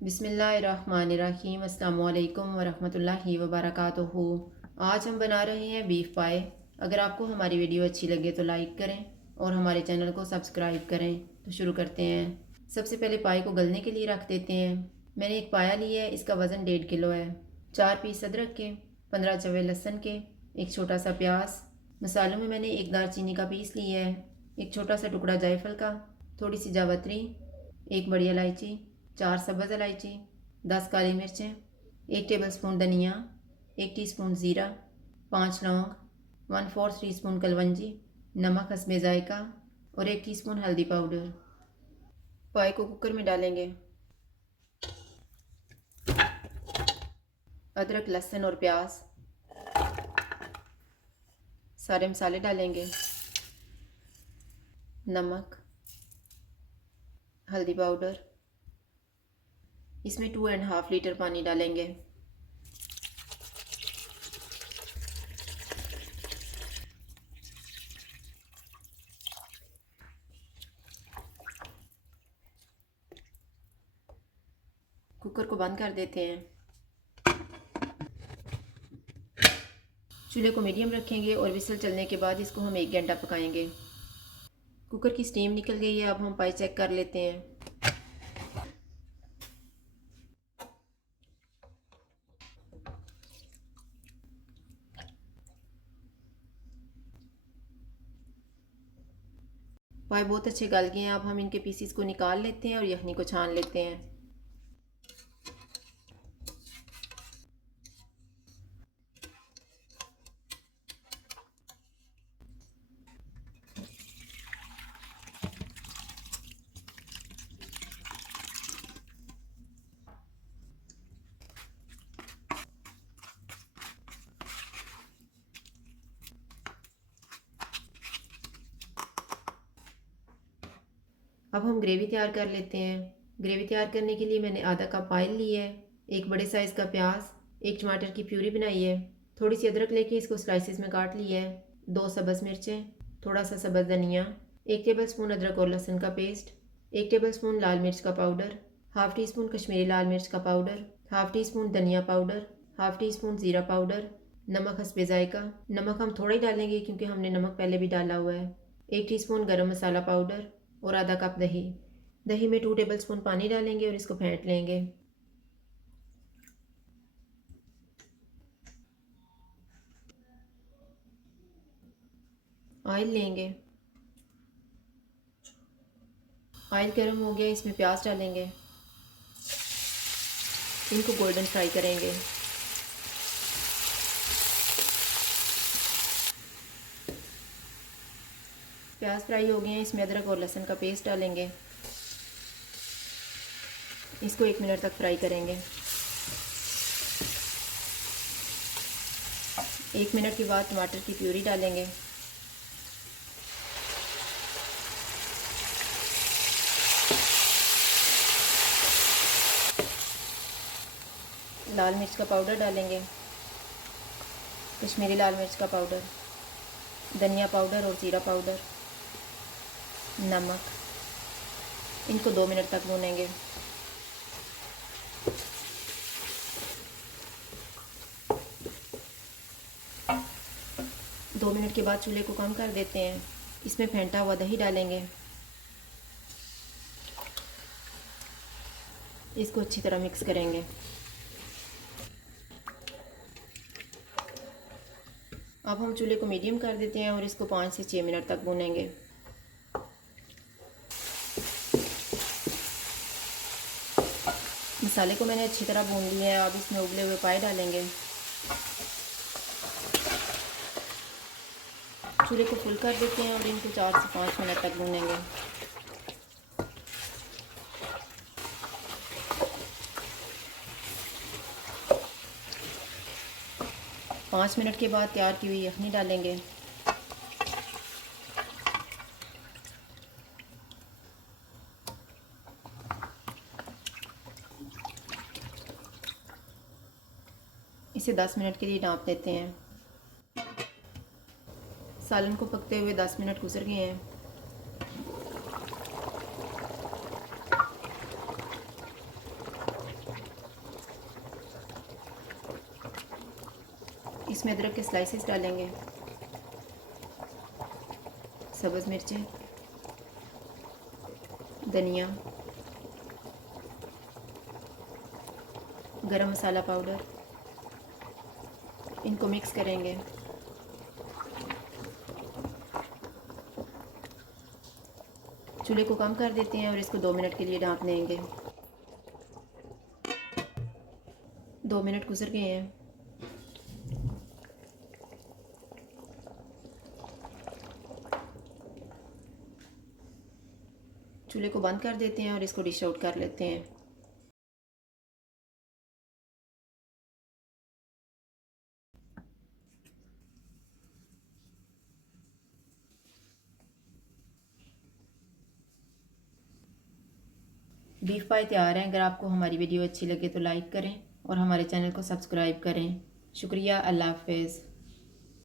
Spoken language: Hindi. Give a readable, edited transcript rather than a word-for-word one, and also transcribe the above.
बिस्मिल्लाहिर्रहमानिर्रहीम अस्सलामुअलैकुम वरहमतुल्लाहि वबरकातुहू। आज हम बना रहे हैं बीफ पाए। अगर आपको हमारी वीडियो अच्छी लगे तो लाइक करें और हमारे चैनल को सब्सक्राइब करें। तो शुरू करते हैं। सबसे पहले पाए को गलने के लिए रख देते हैं। मैंने एक पाया लिया है, इसका वज़न 1.5 किलो है। 4 पीस अदरक के, 15 चवे लहसुन के, एक छोटा सा प्याज। मसालों में मैंने एक दालचीनी का पीस लिया है, एक छोटा सा टुकड़ा जायफल का, थोड़ी सी जावित्री, एक बड़ी इलायची, 4 सब्ज़ इलायची, 10 काली मिर्चें, 1 टेबलस्पून धनिया, 1 टीस्पून ज़ीरा, 5 लौंग, 1/4 टीस्पून कलवंजी, नमक हस्बे ज़ायका और 1 टीस्पून हल्दी पाउडर। पाए को कुकर में डालेंगे। अदरक, लहसुन और प्याज, सारे मसाले डालेंगे। नमक, हल्दी पाउडर। इसमें 2.5 लीटर पानी डालेंगे। कुकर को बंद कर देते हैं। चूल्हे को मीडियम रखेंगे और विसल चलने के बाद इसको हम 1 घंटा पकाएंगे। कुकर की स्टीम निकल गई है। अब हम पाए चेक कर लेते हैं। पाए बहुत अच्छे गल गए हैं। अब हम इनके पीसीस को निकाल लेते हैं और यखनी को छान लेते हैं। अब हम ग्रेवी तैयार कर लेते हैं। ग्रेवी तैयार करने के लिए मैंने आधा कप ऑयल लिया है, एक बड़े साइज़ का प्याज, एक टमाटर की प्यूरी बनाई है, थोड़ी सी अदरक लेके इसको स्लाइसिस में काट लिया है, 2 सब्ज़ मिर्चें, थोड़ा सा सब्ज़ धनिया, 1 टेबलस्पून अदरक और लहसुन का पेस्ट, 1 टेबलस्पून लाल मिर्च का powder, half teaspoon Kashmiri लाल मिर्च का पाउडर, हाफ़ टी स्पून धनिया पाउडर, हाफ़ टी स्पून ज़ीरा पाउडर, नमक हस्बे ज़ायका। नमक हम थोड़ा ही डालेंगे क्योंकि हमने नमक पहले भी डाला हुआ है। 1 टीस्पून गरम मसाला पाउडर और आधा कप दही। दही में 2 टेबलस्पून पानी डालेंगे और इसको फेंट लेंगे। ऑयल लेंगे। ऑयल गर्म हो गया, इसमें प्याज डालेंगे। इनको गोल्डन फ्राई करेंगे। प्याज फ्राई हो गए हैं, इसमें अदरक और लहसुन का पेस्ट डालेंगे। इसको 1 मिनट तक फ्राई करेंगे। 1 मिनट के बाद टमाटर की प्यूरी डालेंगे। लाल मिर्च का पाउडर डालेंगे, कश्मीरी लाल मिर्च का पाउडर, धनिया पाउडर और ज़ीरा पाउडर, नमक। इनको 2 मिनट तक भूनेंगे। दो मिनट के बाद चूल्हे को कम कर देते हैं। इसमें फेंटा हुआ दही डालेंगे। इसको अच्छी तरह मिक्स करेंगे। अब हम चूल्हे को मीडियम कर देते हैं और इसको 5 से 6 मिनट तक भूनेंगे। मसाले को मैंने अच्छी तरह भून लिया है। अब इसमें उबले हुए पाए डालेंगे। चूल्हे को फुल कर देते हैं और इनको 4 से 5 मिनट तक भूनेंगे। 5 मिनट के बाद तैयार की हुई यखनी डालेंगे। इसे 10 मिनट के लिए ढाँप देते हैं। सालन को पकते हुए 10 मिनट गुजर गए हैं। इसमें अदरक के स्लाइसेस डालेंगे, सब्ज़ मिर्चें, धनिया, गरम मसाला पाउडर, इनको मिक्स करेंगे। चूल्हे को कम कर देते हैं और इसको 2 मिनट के लिए ढाँप देंगे। 2 मिनट गुजर गए हैं। चूल्हे को बंद कर देते हैं और इसको डिश आउट कर लेते हैं। बीफ पाई तैयार है। अगर आपको हमारी वीडियो अच्छी लगे तो लाइक करें और हमारे चैनल को सब्सक्राइब करें। शुक्रिया। अल्लाह हाफ़िज़।